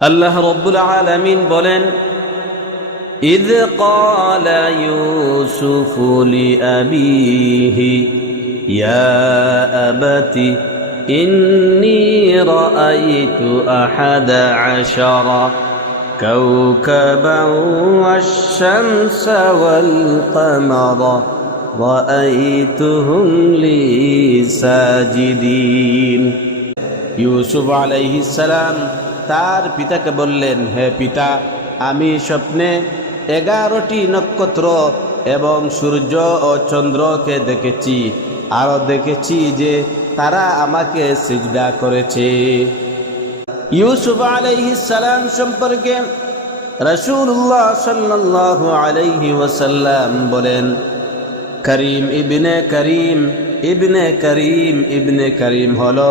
আল্লাহ রব্বুল আলমিন বলেন إذ قال يوسف لأبيه يا أبت إني رأيت أحد عشر كوكبا والشمس والقمر رأيتهم لي ساجدين ইউসুফ সালাম তার পিতাকে বললেন, হে পিতা, আমি স্বপ্নে এগারোটি নক্ষত্র এবং সূর্য ও চন্দ্রকে দেখেছি। আরও দেখেছি যে তারা আমাকে সিজদা করেছে। ইউসুফ সালাম সম্পর্কে রসুল্লাহ সাল্লাহ আলাইহি ওয়াসাল্লাম বলেন, করিম ইবনে করিম ইবনে করিম ইবনে করিম হলো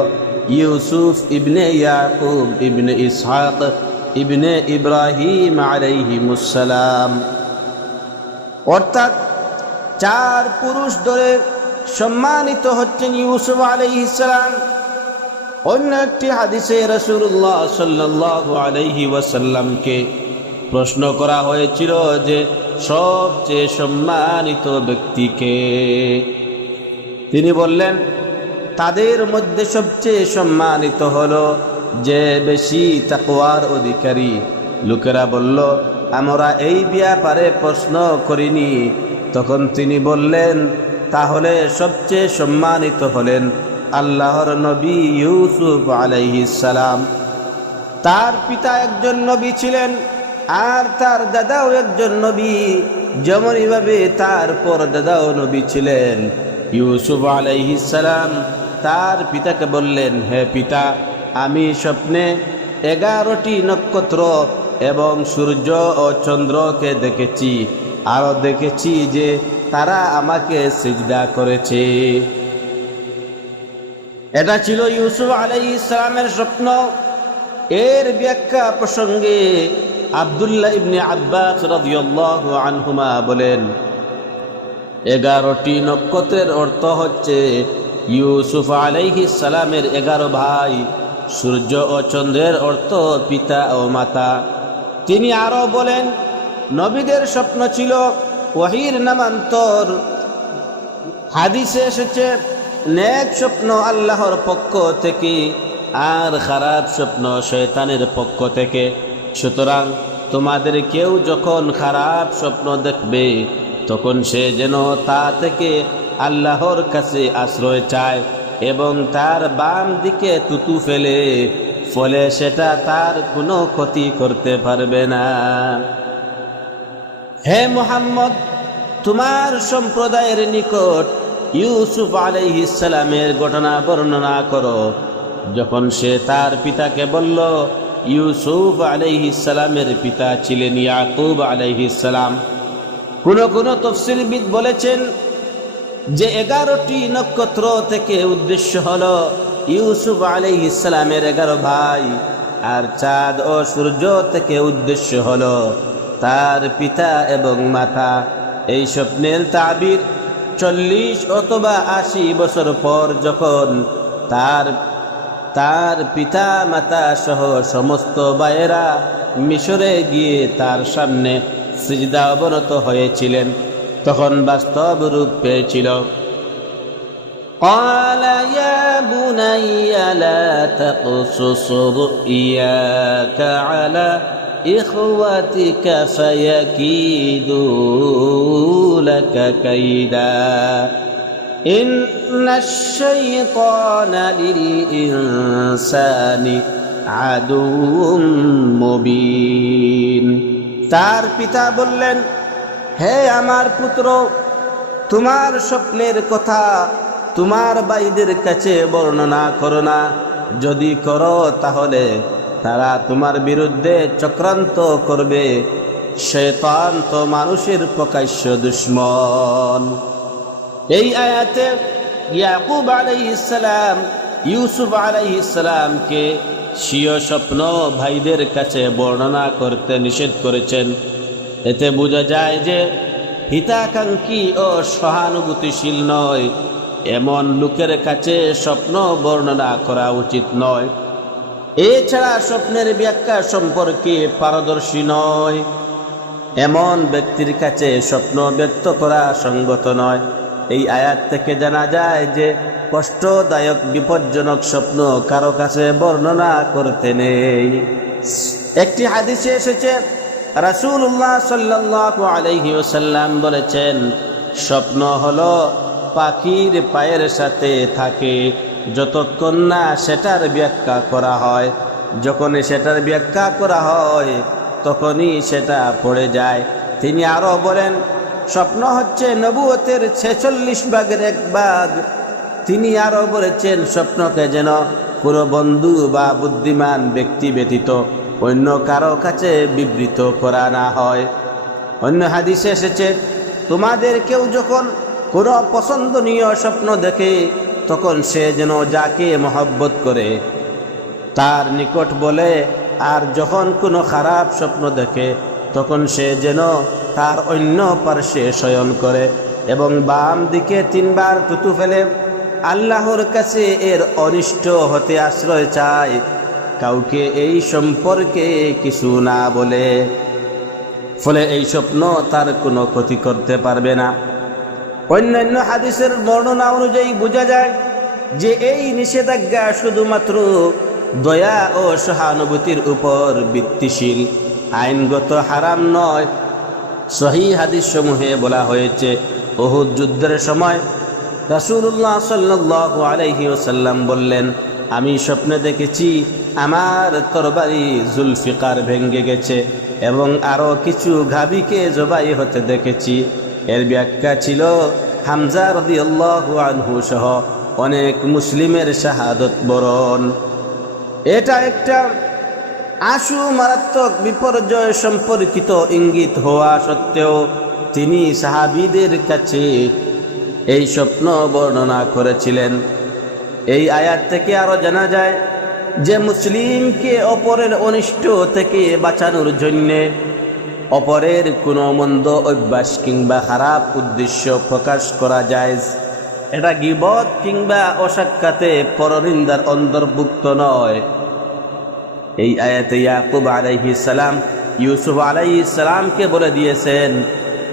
ইউসুফ ইবনে ইয়াকুব ইবনে ইসহাক ইবনে ইব্রাহিম আলাইহিমুসালাম অর্থাৎ চার পুরুষ ধরে সম্মানিত হচ্ছেন ইউসুফ আলাইহিসালাম অন্য একটি হাদিসে রসুল্লাহ সাল্লাহ আলাইহি ওয়াসাল্লামকে প্রশ্ন করা হয়েছিল যে সবচেয়ে সম্মানিত ব্যক্তিকে তিনি বললেন তাদের মধ্যে সবচেয়ে সম্মানিত হলো যে বেশি তাকওয়ার অধিকারী। লোকেরা বলল, আমরা এই ব্যাপারে প্রশ্ন করিনি। তখন তিনি বললেন, তাহলে সবচেয়ে সম্মানিত হলেন আল্লাহর নবী ইউসুফ সালাম। তার পিতা একজন নবী ছিলেন আর তার দাদাও একজন নবী। যেমনইভাবে তার পর দাদাও নবী ছিলেন। ইউসুফ সালাম তার পিতাকে বললেন, হে পিতা, আমি স্বপ্নে এগারোটি নক্ষত্র এবং সূর্য ও চন্দ্রকে দেখেছি। আরও দেখেছি যে তারা আমাকে সিজদা করেছে। এটা ছিল ইউসুফ আলাই ইসলামের স্বপ্ন। এর ব্যাখ্যা প্রসঙ্গে আবদুল্লাহ ইবনে আব্বাস রাদিয়াল্লাহু আনহুমা বলেন, এগারোটি নক্ষত্রের অর্থ হচ্ছে ইউসুফ আলাইহি সালামের এগারো ভাই, সূর্য ও চন্দ্রের অর্থ পিতা ও মাতা। তিনি আরও বলেন, নবীদের স্বপ্ন ছিল ওহির নামান্তর। হাদিসে এসেছে, নেক স্বপ্ন আল্লাহর পক্ষ থেকে আর খারাপ স্বপ্ন শয়তানের পক্ষ থেকে। সুতরাং তোমাদের কেউ যখন খারাপ স্বপ্ন দেখবে, তখন সে যেন তা থেকে আল্লাহর কাছে আশ্রয় চায় এবং তার বাম দিকে তুতু ফেলে, ফলে সেটা তার কোনো ক্ষতি করতে পারবে না। হে মোহাম্মদ, তোমার সম্প্রদায়ের নিকট ইউসুফ আলাইহিসালামের ঘটনা বর্ণনা করো। যখন সে তার পিতাকে বলল, ইউসুফ আলাইহিসালামের পিতা ছিলেন ইয়াকুব আলাইহিসালাম কোন কোন তফসিলবিদ বলেছেন যে এগারোটি নক্ষত্র থেকে উদ্দেশ্য হল ইউসুফ আলাইহিসালামের এগারো ভাই, আর চাঁদ ও সূর্য থেকে উদ্দেশ্য হল তার পিতা এবং মাতা। এই স্বপ্নের তাবির চল্লিশ অথবা আশি বছর পর যখন তার তার পিতা, মাতা সহ সমস্ত বায়েরা মিশরে গিয়ে তার সামনে সিজদা অবনত হয়েছিলেন। তখন বাস্তব রূপ পেয়েছিল قال يا بني لا تقصص رؤياك على إخوتك فيكيدوا لك كيدا إن الشيطان للإنسان عدو مبين তার পিতা বললেন হে আমার পুত্র, তোমার স্বপ্নের কথা তোমার বাইদের কাছে বর্ণনা করো না। যদি করো তাহলে তারা তোমার বিরুদ্ধে চক্রান্ত করবে। শেতান তো মানুষের প্রকাশ্য দুশ্মন। এই আয়াতে ইয়াকুব আলাইহিসসালাম ইউসুফ আলাইহিসসালামকে স্বীয় স্বপ্ন ভাইদের কাছে বর্ণনা করতে নিষেধ করেছেন। এতে বোঝা যায় যে হিতাকাঙ্ক্ষী ও সহানুভূতিশীল নয়। এমন লোকের কাছে স্বপ্ন বর্ণনা করা উচিত নয়। এছাড়া স্বপ্নের ব্যাখ্যা সম্পর্কে পারদর্শী নয়। এমন ব্যক্তির কাছে স্বপ্ন ব্যক্ত করা সঙ্গত নয়। এই আয়াত থেকে জানা যায় যে কষ্টদায়ক, বিপজ্জনক স্বপ্ন কারও কাছে বর্ণনা করতে নেই। একটি হাদিসে এসেছে রাসূলুল্লাহ সাল্লাল্লাহু আলাইহি ওয়াসাল্লাম বলেছেন, স্বপ্ন হলো পাখির পায়ের সাথে থাকে। যতক্ষণ না সেটার ব্যাখ্যা করা হয়, যখনই সেটার ব্যাখ্যা করা হয়, তখনই সেটা পড়ে যায়। তিনি আরও বলেন, স্বপ্ন হচ্ছে নবুয়তের ছেচল্লিশ ভাগের এক ভাগ। তিনি আরও বলেছেন, স্বপ্নকে যেন কোনো বন্ধু বা বুদ্ধিমান ব্যক্তি ব্যতীত অন্য কারও কাছে বিবৃত করা না হয়। অন্য হাদিসে এসেছে, তোমাদের কেউ যখন কোনো পছন্দনীয় স্বপ্ন দেখে, তখন সে যেন যাকে মহব্বত করে, তার নিকট বলে, আর যখন কোনো খারাপ স্বপ্ন দেখে, তখন সে যেন তার অন্য পার্শ্বে শয়ন করে এবং বাম দিকে তিনবার তুতু ফেলে, আল্লাহর কাছে এর অনিষ্ট হতে আশ্রয় চায়। কাউকে এই সম্পর্কে কিছু না বলে। ফলে এই স্বপ্ন তার কোনো ক্ষতি করতে পারবে না। অন্যান্য হাদিসের বর্ণনা অনুযায়ী বোঝা যায় যে এই নিষেধাজ্ঞা শুধুমাত্র দয়া ও সহানুভূতির উপর ভিত্তিশীল। আইনগত হারাম নয়। সহি হাদিস সমূহে বলা হয়েছে ওহুদ যুদ্ধের সময় রাসূলুল্লাহ সাল্লাল্লাহু আলাইহি ওসাল্লাম বললেন আমি স্বপ্নে দেখেছি আমার তরবারি জুলফিকার ভেঙ্গে গেছে এবং আরও কিছু ঘাবিকে জবাই হতে দেখেছি। এর ব্যাখ্যা ছিল হামজা রদিয়াল্লাহু আনহু সহ অনেক মুসলিমের শাহাদত বরণ। এটা একটা আশু মারাত্মক বিপর্যয় সম্পর্কিত ইঙ্গিত হওয়া সত্ত্বেও তিনি সাহাবিদের কাছে এই স্বপ্ন বর্ণনা করেছিলেন। এই আয়াত থেকে আরও জানা যায় যে মুসলিমকে অপরের অনিষ্ট থেকে বাঁচানোর জন্যে অপরের কোনো মন্দ অভ্যাস কিংবা খারাপ উদ্দেশ্য প্রকাশ করা যায় এটা গিবত কিংবা অসাক্ষাতে পরনিন্দার অন্তর্ভুক্ত নয়। এই আয়াতে ইয়াকুব আলাইহি সালাম, ইউসুফ আলাইহি সালামকে বলে দিয়েছেন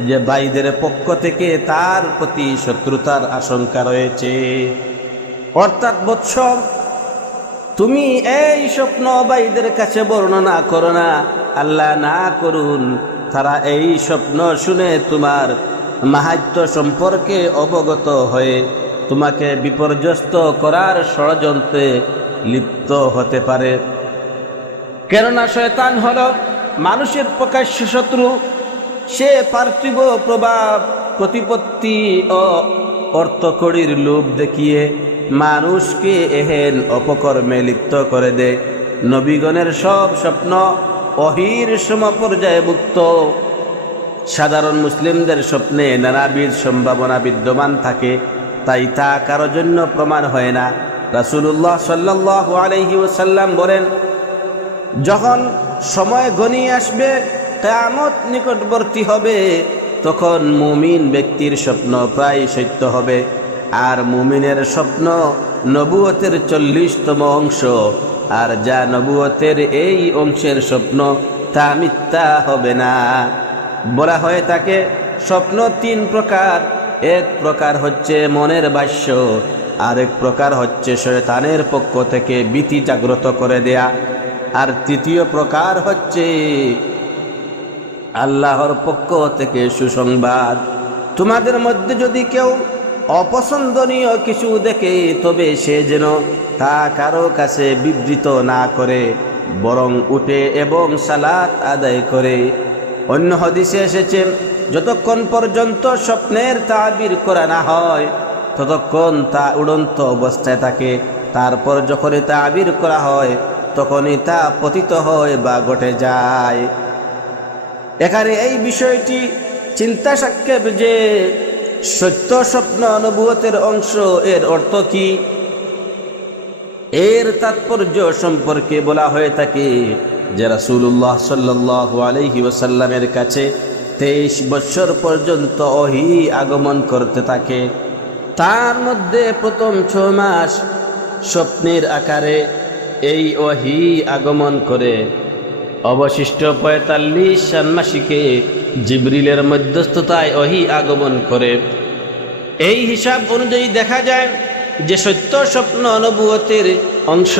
যে ভাইদের পক্ষ থেকে তার প্রতি শত্রুতার আশঙ্কা রয়েছে। অর্থাৎ বৎস তুমি এই স্বপ্ন ভাইদের কাছে বর্ণনা করো না। আল্লাহ না করুন, তারা এই স্বপ্ন শুনে তোমার মাহাত্য সম্পর্কে অবগত হয়ে তোমাকে বিপর্যস্ত করার ষড়যন্ত্রে লিপ্ত হতে পারে। কেননা শয়তান হল মানুষের প্রকাশ্য শত্রু। সে পার্থিব প্রভাব, প্রতিপত্তি ও অর্থকড়ির লোভ দেখিয়ে মানুষকে এহেন অপকর্মে লিপ্ত করে দেয় নবীগণের সব স্বপ্ন অহির সমপর্যায়ে মুক্ত। সাধারণ মুসলিমদের স্বপ্নে নানাবিধ সম্ভাবনা বিদ্যমান থাকে, তাই তা কারও জন্য প্রমাণ হয় না। রাসুল্লাহ সাল্লাহ আলহি ওসাল্লাম বলেন, যখন সময় ঘনিয়ে আসবে, কেয়ামত নিকটবর্তী হবে, তখন মুমিন ব্যক্তির স্বপ্ন প্রায় সত্য হবে। আর মুমিনের স্বপ্ন নবুয়তের চল্লিশতম অংশ। আর যা নবুয়তের এই অংশের স্বপ্ন, তা মিথ্যা হবে না। বলা হয়ে থাকে স্বপ্ন তিন প্রকার। এক প্রকার হচ্ছে মনের ভাষ্য, আরেক প্রকার হচ্ছে শয়তানের পক্ষ থেকে ভীতি জাগ্রত করে দেয়া। আর তৃতীয় প্রকার হচ্ছে আল্লাহর পক্ষ থেকে সুসংবাদ। তোমাদের মধ্যে যদি কেউ অপছন্দনীয় কিছু দেখে তবে সে যেন তা কারও কাছে বিবৃত না করে, বরং উঠে এবং সালাত আদায় করে। অন্য হদিসে এসেছে, যতক্ষণ পর্যন্ত স্বপ্নের তাবির করা না হয়, ততক্ষণ তা উড়ন্ত অবস্থায় থাকে। তারপর যখনই তা আবির করা হয়, তখনই তা পতিত হয় বা ঘটে যায়। এখানে এই বিষয়টি চিন্তা সাক্ষেপ যে সত্য স্বপ্ন অনুভূতের অংশ, এর অর্থ কি? এর তাৎপর্য সম্পর্কে বলা হয়ে থাকে যে রাসুল্লাহ সাল্লাহ আলহি ওসাল্লামের কাছে তেইশ বছর পর্যন্ত অহি আগমন করতে থাকে। তার মধ্যে প্রথম ছ মাস স্বপ্নের আকারে এই অহি আগমন করে। অবশিষ্ট পঁয়তাল্লিশ ষান্মাসিকে জিবরিলের মধ্যস্থতায় অহি আগমন করে। এই হিসাব অনুযায়ী দেখা যায় যে সত্য স্বপ্ন নবুয়তের অংশ।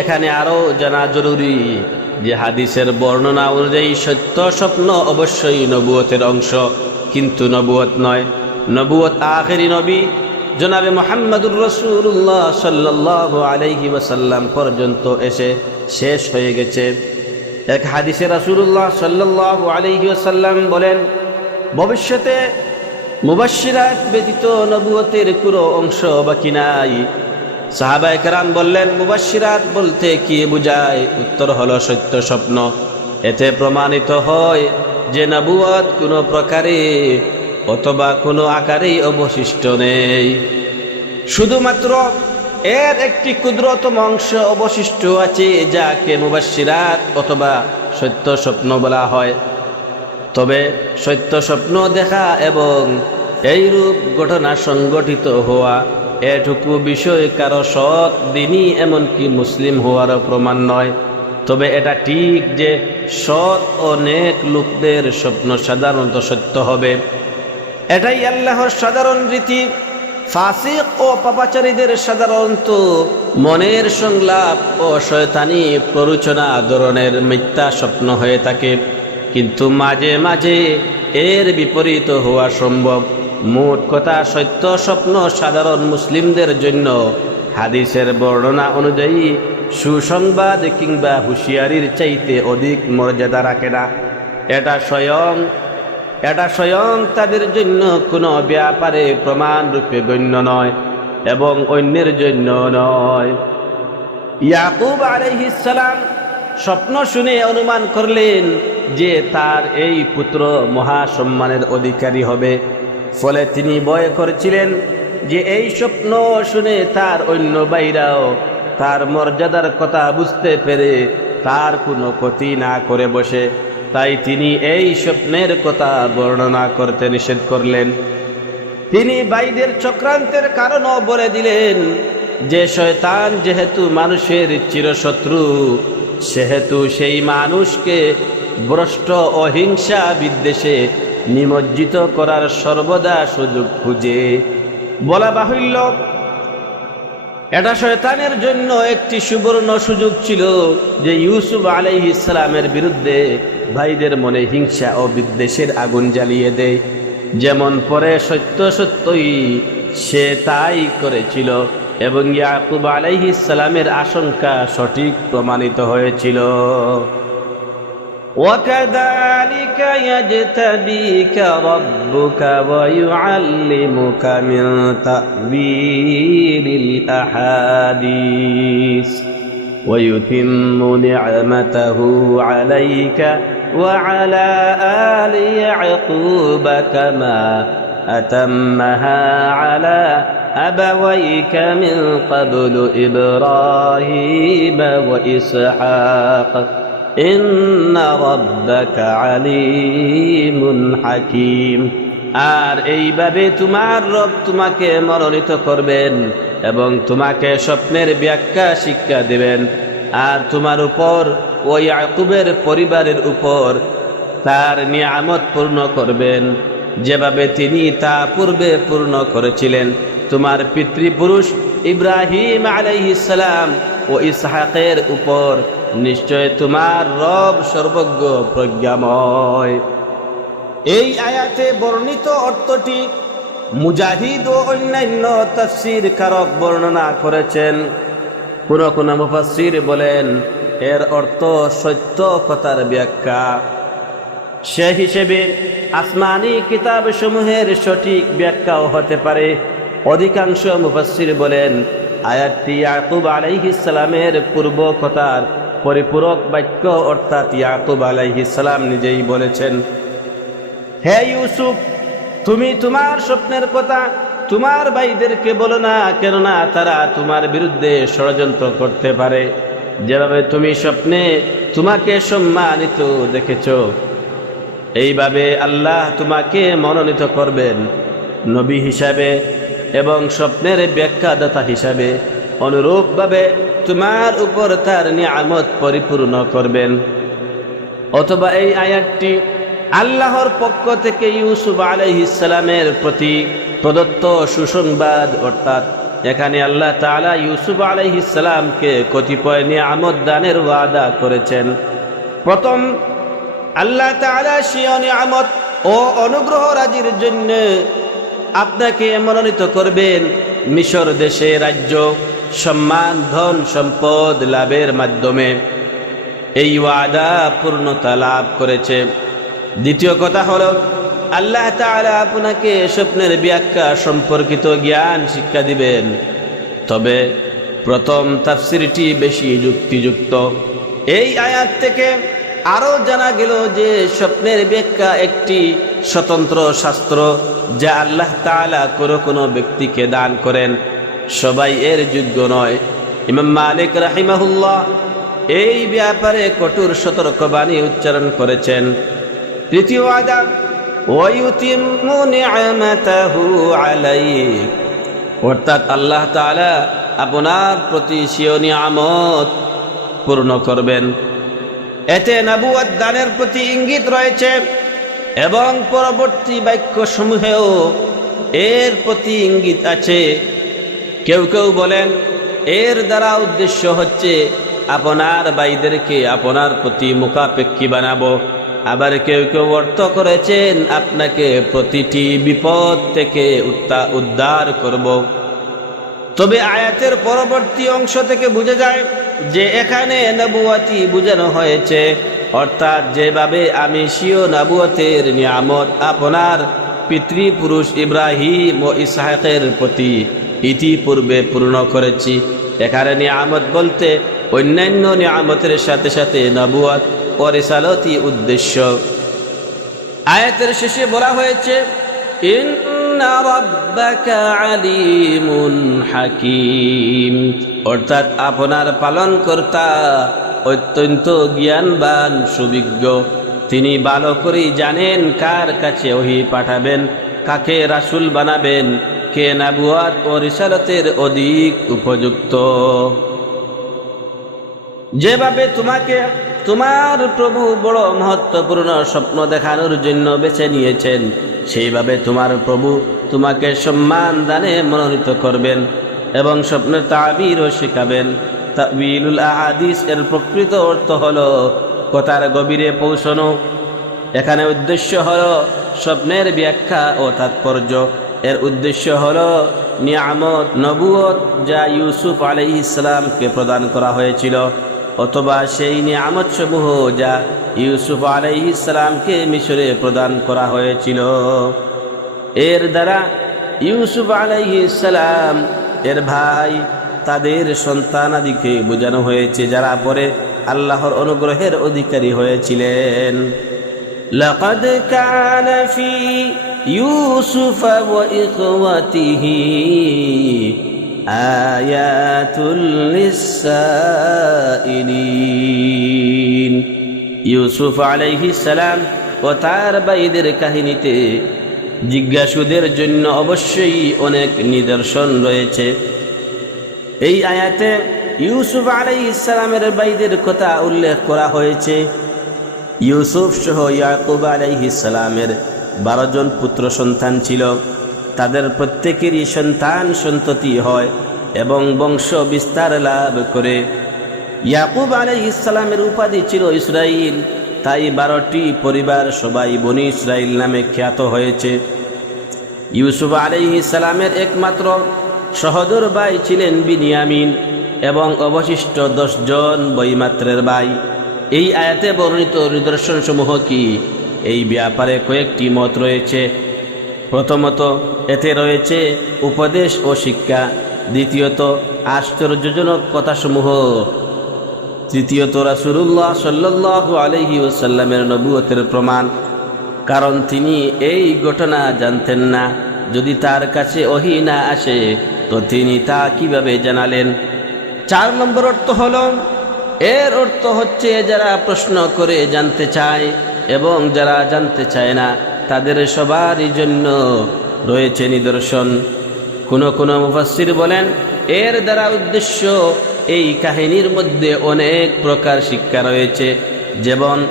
এখানে আরও জানা জরুরি যে হাদিসের বর্ণনা অনুযায়ী সত্য স্বপ্ন অবশ্যই নবুয়তের অংশ, কিন্তু নবুয়ত নয়। নবুয়ত আখেরি নবী জনাবে মোহাম্মদুর রসুল্লাহ সাল্লাহ আলাইহি পর্যন্ত এসে শেষ হয়ে গেছে। এক হাদিসে রাসূলুল্লাহ সাল্লাহ আলাইহি ওয়াসাল্লাম বলেন, ভবিষ্যতে মুবাশিরাত ব্যতীত নবুয়তের কোনো অংশ বাকি নাই। সাহাবায়ে কেরাম বললেন মুবাশিরাত বলতে কি বুঝায়? উত্তর হল সত্য স্বপ্ন। এতে প্রমাণিত হয় যে নবুয়ত কোনো প্রকারে অথবা কোনো আকারেই অবশিষ্ট নেই। শুধুমাত্র এর একটি ক্ষুদ্রতম অংশ অবশিষ্ট আছে যাকে মুবাশিরাত অথবা সত্য স্বপ্ন বলা হয়। তবে সত্য স্বপ্ন দেখা এবং এইরূপ ঘটনা সংগঠিত হওয়া এটুকু বিষয় কারও সৎ দিনই এমনকি মুসলিম হওয়ারও প্রমাণ নয়। তবে এটা ঠিক যে সৎ ও নেক লোকদের স্বপ্ন সাধারণত সত্য হবে। এটাই আল্লাহর সাধারণ রীতি। ফাসিক ও পাপাচারীদের সাধারণত মনের সংলাপ ও শয়তানি প্ররোচনা ধরনের মিথ্যা স্বপ্ন হয়ে থাকে। কিন্তু মাঝে মাঝে এর বিপরীত হওয়া সম্ভব। মোট কথা সত্য স্বপ্ন সাধারণ মুসলিমদের জন্য হাদিসের বর্ণনা অনুযায়ী সুসংবাদ কিংবা হুঁশিয়ারির চাইতে অধিক মর্যাদা রাখে না। এটা স্বয়ং এটা স্বয়ং তাদের জন্য কোনো ব্যাপারে প্রমাণ রূপে গণ্য নয় এবং অন্যের জন্য নয়। ইয়াকুব আলাইহিসালাম স্বপ্ন শুনে অনুমান করলেন যে তার এই পুত্র মহাসম্মানের অধিকারী হবে। ফলে তিনি ভয় করেছিলেন যে এই স্বপ্ন শুনে তার অন্য বাইরাও তার মর্যাদার কথা বুঝতে পেরে তার কোনো ক্ষতি না করে বসে। তাই তিনি এই স্বপ্নের কথা বর্ণনা করতে নিষেধ করলেন। তিনি বাইদের চক্রান্তের কারণও বলে দিলেন যে শয়তান যেহেতু মানুষের চিরশত্রু, সেহেতু সেই মানুষকে ভ্রষ্ট অহিংসা বিদ্বেষে নিমজ্জিত করার সর্বদা সুযোগ খুঁজে। বলা বাহুল্য, এটা শয়তানের জন্য একটি সুবর্ণ সুযোগ ছিল যে ইউসুফ আলাইহি ইসলামের বিরুদ্ধে ভাইদের মনে হিংসা ও বিদ্বেষের আগুন জ্বালিয়ে দেয় যেমন পরে সত্য সত্যই সে তাই করেছিল এবং ইয়াকুব আলাইহি ইসলামের আশঙ্কা সঠিক প্রমাণিত হয়েছিল وكذلك يجتبيك ربك ويعلمك من تأويل الأحاديث ويتم نعمته عليك وعلى آل يعقوب كما أتمها على أبويك من قبل إبراهيم وإسحاق إن ربك عليم حكيم আর এইভাবে তোমার রব তোমাকে মনোনীত করবেন এবং তোমাকে স্বপ্নের ব্যাখ্যা শিক্ষা দেবেন আর তোমার উপর ওই আকুবের পরিবারের উপর তার নিয়ামত পূর্ণ করবেন। যেভাবে তিনি তা পূর্বে পূর্ণ করেছিলেন। তোমার পিতৃপুরুষ ইব্রাহিম আলাইহিসালাম ও ইসহাকের উপর নিশ্চয় তোমার রব সর্বজ্ঞ প্রজ্ঞাময়। এই আয়াতে বর্ণিত অর্থটি মুজাহিদ ও অন্যান্য তফসির কারক বর্ণনা করেছেন। কোন কোন মুফাসির বলেন, এর অর্থ সত্য কথার ব্যাখ্যা। সে হিসেবে আসমানি কিতাব সমূহের সঠিক ব্যাখ্যাও হতে পারে। অধিকাংশ মুফাসির বলেন, আয়াতটি ইয়াকুব আলাইহিস সালামের পূর্ব কথার পরিপূরক বাক্য অর্থাৎ ইয়াকুব আলাইহিস সালাম নিজেই বলেছেন, হে ইউসুফ, তুমি তোমার স্বপ্নের কথা তোমার ভাইদেরকে বলো না, কেননা তারা তোমার বিরুদ্ধে ষড়যন্ত্র করতে পারে। যেভাবে তুমি স্বপ্নে তোমাকে সম্মানিত দেখেছ, এইভাবে আল্লাহ তোমাকে মনোনীত করবেন নবী হিসাবে এবং স্বপ্নের ব্যাখ্যাদাতা হিসাবে অনুরূপভাবে তোমার উপর তার নিয়ামত পরিপূর্ণ করবেন। অথবা এই আয়াতটি আল্লাহর পক্ষ থেকে ইউসুফ আলাইহিসালামের প্রতি প্রদত্ত সুসংবাদ, অর্থাৎ এখানে আল্লাহ তাআলা ইউসুফ আলাইহিসালামকে কতিপয় নিয়ামত দানের ওয়াদা করেছেন। প্রথম, আল্লাহ তাআলা সিও নিয়ামত ও অনুগ্রহ রাজির জন্য আপনাকে মনোনীত করবেন মিশর দেশে রাজ্য, সম্মান, ধন, সম্পদ লাভের মাধ্যমে। এই ওয়াদা পূর্ণতা লাভ করেছে। দ্বিতীয় কথা হলো, আল্লাহ আপনাকে স্বপ্নের ব্যাখ্যা সম্পর্কিত জ্ঞান শিক্ষা দিবেন। তবে প্রথম তাফসিরটি বেশি যুক্তিযুক্ত। এই আয়াত থেকে আরও জানা গেল যে স্বপ্নের ব্যাখ্যা একটি স্বতন্ত্র শাস্ত্র যা আল্লাহ তাআলা কোনো কোনো ব্যক্তিকে দান করেন। সবাই এর যোগ্য নয়। ইমাম মালিক রাহিমাহুল্লাহ এই ব্যাপারে কঠোর সতর্কবাণী উচ্চারণ করেছেন। তৃতীয় আদাব অর্থাৎ আল্লাহ তাআলা আপনার প্রতি সিও নিয়ামত পূর্ণ করবেন। এতে নবুয়ত দানের প্রতি ইঙ্গিত রয়েছে এবং পরবর্তী বাক্য সমূহেও এর প্রতি ইঙ্গিত আছে। কেউ কেউ বলেন, এর দ্বারা উদ্দেশ্য হচ্ছে আপনার বাইদেরকে আপনার প্রতি মুখাপেক্ষী বানাবো। আবার কেউ কেউ অর্থ করেছেন, আপনাকে প্রতিটি বিপদ থেকে উদ্ধার করব। তবে আয়াতের পরবর্তী অংশ থেকে বোঝা যায় যে এখানে নবুয়াতি বোঝানো হয়েছে, অর্থাৎ যেভাবে আমি সিও নবুয়তের নিয়ামত আপনার পিতৃপুরুষ ইব্রাহিম ও ইসহাকের প্রতি ইতিপূর্বে পূর্ণ করেছি। এখানে নিয়ামত বলতে অন্যান্য নিয়ামতের সাথে সাথে নবুয়াত ও রিসালতি উদ্দেশ্য। আয়াতের শেষে বলা হয়েছে হাকিম। অর্থাৎ আপনার পালনকর্তা অত্যন্ত জ্ঞানবান, সুবিজ্ঞ। তিনি ভালো করেই জানেন কার কাছে ওহি পাঠাবেন, কাকে রাসূল বানাবেন, কে নাবুয়াত ও রিসালতের অধিক উপযুক্ত। যেভাবে তোমাকে তোমার প্রভু বড় মহত্বপূর্ণ স্বপ্ন দেখানোর জন্য বেছে নিয়েছেন। সেইভাবে তোমার প্রভু তোমাকে সম্মান দানে মনোনীত করবেন এবং স্বপ্নের তাবিরও শেখাবেন। তাবিলুল আহাদিস এর প্রকৃত অর্থ হলো, কথার গভীরে পৌঁছানো। এখানে উদ্দেশ্য হলো স্বপ্নের ব্যাখ্যা ও তাৎপর্য। এর উদ্দেশ্য হলো নিয়ামত, নবুয়ত যা ইউসুফ আলাইহিস ইসলামকে প্রদান করা হয়েছিল। অথবা সেই নিয়ামত সমূহ যা ইউসুফ আলাইহিস ইসলামকে মিশরে প্রদান করা হয়েছিল এর দ্বারা ইউসুফ আলাইহিস সালাম এর ভাই তাদের সন্তানাদিকে বোঝানো হয়েছে যারা পরে আল্লাহর অনুগ্রহের অধিকারী হয়েছিলেন لقد كان في يوسف وإخوته آيات للسائلين ইউসুফ عليه السلام ও তার كهنته কাহিনীতে জিজ্ঞাসুদের জন্য অবশ্যই অনেক নিদর্শন রয়েছে। এই আয়াতে ইউসুফ আলাই ইসলামের বাইদের কথা উল্লেখ করা হয়েছে। ইউসুফ সহ ইয়াকুব আলাই ইসলামের বারো জন পুত্র সন্তান ছিল। তাদের প্রত্যেকেরই সন্তান সন্ততি হয় এবং বংশ বিস্তার লাভ করে। ইয়াকুব আলাইহিস সালামের উপাধি ছিল ইসরাইল, তাই বারোটি পরিবার সবাই বনি ইসরাইল নামে খ্যাত হয়েছে। ইউসুফ আলাইহিস সালামের একমাত্র সহদর ভাই ছিলেন বিনিয়ামিন এবং অবশিষ্ট দশজন বইমাত্রের ভাই। এই আয়াতে বর্ণিত নিদর্শনসমূহ কি? এই ব্যাপারে কয়েকটি মত রয়েছে। প্রথমত, এতে রয়েছে উপদেশ ও শিক্ষা। দ্বিতীয়ত, আশ্চর্যজনক কথাসমূহ। তৃতীয়ত রাসুল্লাহ সাল্লাহ আলহি ওসাল্লামের নবুয়তের প্রমাণ। কারণ তিনি এই ঘটনা জানতেন না। যদি তার কাছে ওহি না আসে, তো তিনি তা কীভাবে জানালেন? চার নম্বর অর্থ হল, এর অর্থ হচ্ছে, যারা প্রশ্ন করে জানতে চায় এবং যারা জানতে চায় না তাদের সবারই জন্য রয়েছে নিদর্শন। কোন কোন মুফাসির বলেন, এর দ্বারা উদ্দেশ্য এই কাহিনীর মধ্যে অনেক প্রকার শিক্ষা রয়েছে। যেমন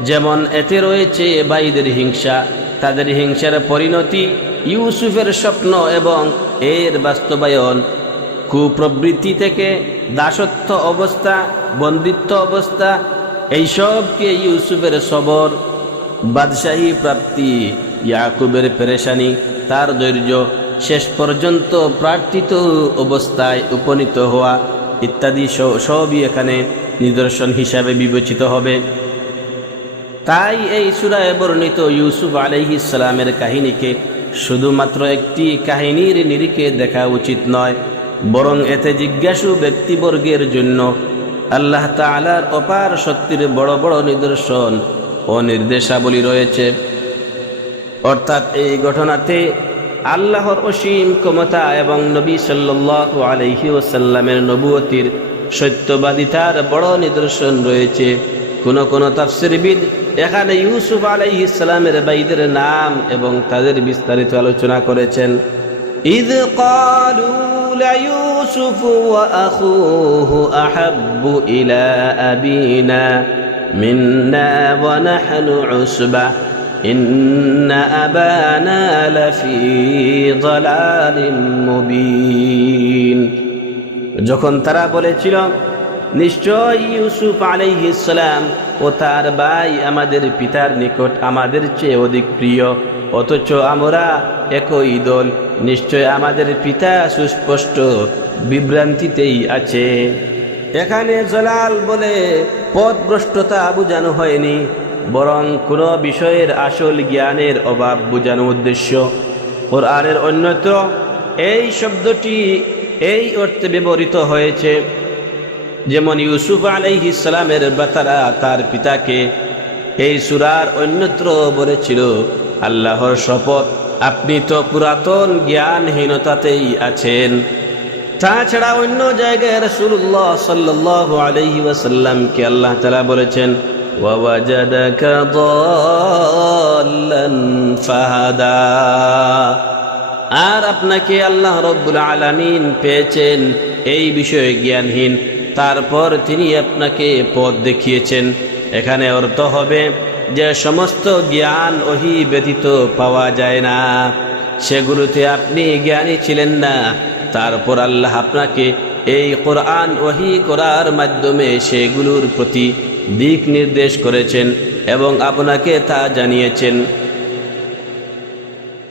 যেমন এতে রয়েছে বাইদের হিংসা। তাদের হিংসার পরিণতি ইউসুফের স্বপ্ন এবং এর বাস্তবায়ন। কুপ্রবৃত্তি থেকে দাসত্ব অবস্থা, বন্দিত্ব অবস্থা, এইসবকে ইউসুফের সবর বাদশাহী প্রাপ্তি ইয়াকুবের পেরেশানি। তার ধৈর্য শেষ পর্যন্ত প্রার্থিত অবস্থায় উপনীত হওয়া ইত্যাদি সবই এখানে নিদর্শন হিসাবে বিবেচিত হবে। তাই এই সুরায় বর্ণিত ইউসুফ আলহি ইসলামের কাহিনীকে শুধুমাত্র একটি কাহিনীর নিরিখে দেখা উচিত নয়, বরং এতে জিজ্ঞাসু ব্যক্তিবর্গের জন্য আল্লাহ তালার অপার শক্তির বড় বড় নিদর্শন ও নির্দেশাবলী রয়েছে অর্থাৎ এই ঘটনাতে আল্লাহর অসীম ক্ষমতা এবং নবী সাল্লাল্লাহু আলাইহি ওসাল্লামের নবুয়তির সত্যবাদিতার বড় নিদর্শন রয়েছে কোন কোন তাফসিরবিদ এখানে ইউসুফ আলাইহি ইসলামের বাইদের নাম এবং তাদের বিস্তারিত আলোচনা করেছেন إذ قالوا ليوسف وأخوه أحب إلى أبينا منا ونحن عصبة إن أبانا لفي ضلال مبين যখন তারা বলেছিল নিশ্চয় ইউসুফ আলাইহিসালাম ও তার ভাই আমাদের পিতার নিকট আমাদের চেয়ে অধিক প্রিয় অথচ আমরা একই দল নিশ্চয় আমাদের পিতা সুস্পষ্ট বিভ্রান্তিতেই আছে এখানে জলাল বলে পথভ্রষ্টতা বোঝানো হয়নি, বরং কোনো বিষয়ের আসল জ্ঞানের অভাব বোঝানো উদ্দেশ্য। কোরআনের অন্যত্র এই শব্দটি এই অর্থে ব্যবহৃত হয়েছে, যেমন ইউসুফ আলাইহি ইসলামের বাতারা তার পিতাকে এই সুরার অন্যত্র বলেছিল, আল্লাহর শপথ, আপনি তো পুরাতন জ্ঞানহীনতাতেই আছেন। তাছাড়া অন্য জায়গায় রসুল্লাহ সাল্লাহ আলহি ওয়াসাল্লামকে আল্লাহ তালা বলেছেন ووجدك ضالا فهدى আর আপনাকে আল্লাহ রব্বুল আলামিন পেয়েছেন এই বিষয়ে জ্ঞানহীন তারপর তিনি আপনাকে পথ দেখিয়েছেন এখানে অর্থ হবে যে সমস্ত জ্ঞান ওহি ব্যতীত পাওয়া যায় না সেগুলোতে আপনি জ্ঞানী ছিলেন না তারপর আল্লাহ আপনাকে এই কোরআন ওহি করার মাধ্যমে সেগুলোর প্রতি দিক নির্দেশ করেছেন এবং আপনাকে তা জানিয়েছেন।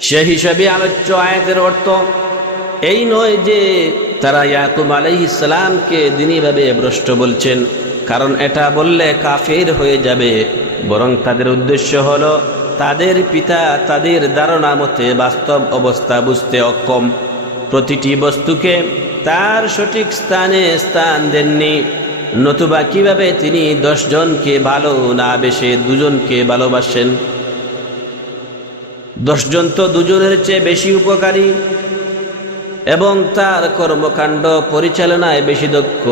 সে হিসাবে আলোচ্য আয়াতের অর্থ, এই নয় যে তারা ইয়াকুব আলাইহ ইসলামকে দিনীভাবে ভ্রষ্ট বলছেন, কারণ এটা বললে কাফের হয়ে যাবে, বরং তাদের উদ্দেশ্য হলো, তাদের পিতা তাদের ধারণা মতে বাস্তব অবস্থা বুঝতে অক্ষম। প্রতিটি বস্তুকে তার সঠিক স্থানে স্থান দেননি। নতুবা কীভাবে তিনি দশজনকে ভালো না বেশে দুজনকে ভালোবাসেন? দশজন তো দুজনের চেয়ে বেশি উপকারী। এবং তার কর্মকাণ্ড পরিচালনায় বেশি দক্ষ।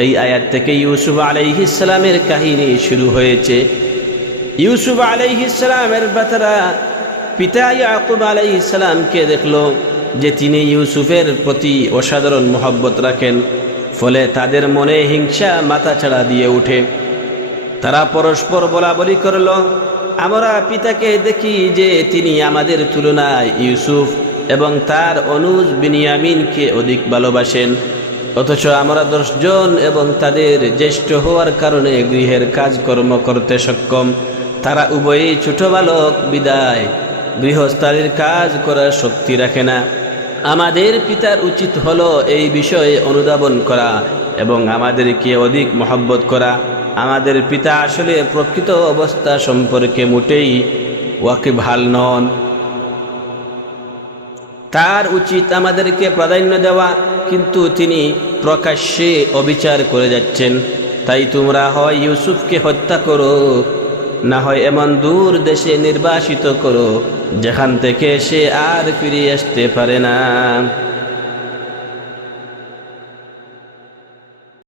এই আয়াত থেকে ইউসুফ আলাইহি ইসলামের কাহিনী শুরু হয়েছে। ইউসুফ আলাইহি ইসলামের বাতারা পিতা ইয়াকুব আলাইহি ইসলামকে দেখল। যে তিনি ইউসুফের প্রতি অসাধারণ মহব্বত রাখেন, ফলে তাদের মনে হিংসা মাথাছাড়া দিয়ে উঠে তারা পরস্পর বলা বলি করল, আমরা পিতাকে দেখি যে তিনি আমাদের তুলনায় ইউসুফ এবং তার অনুজ বিনিয়ামিনকে অধিক ভালোবাসেন। অথচ আমরা দশজন এবং তাদের জ্যেষ্ঠ হওয়ার কারণে গৃহের কাজকর্ম করতে সক্ষম। তারা উভয়ই ছোট বালক বিদায়। গৃহস্থালির কাজ করার শক্তি রাখে না। আমাদের পিতার উচিত হলো এই বিষয়ে অনুধাবন করা এবং আমাদেরকে অধিক মহব্বত করা। আমাদের পিতা আসলে প্রকৃত অবস্থা সম্পর্কে মোটেই ওয়াকিবহাল নন। তার উচিত আমাদেরকে প্রাধান্য দেওয়া, কিন্তু তিনি প্রকাশ্যে অবিচার করে যাচ্ছেন। তাই তোমরা হয় ইউসুফকে হত্যা করো। না হয় এমন দূর দেশে নির্বাসিত করো, যেখান থেকে সে আর ফিরে আসতে পারে না।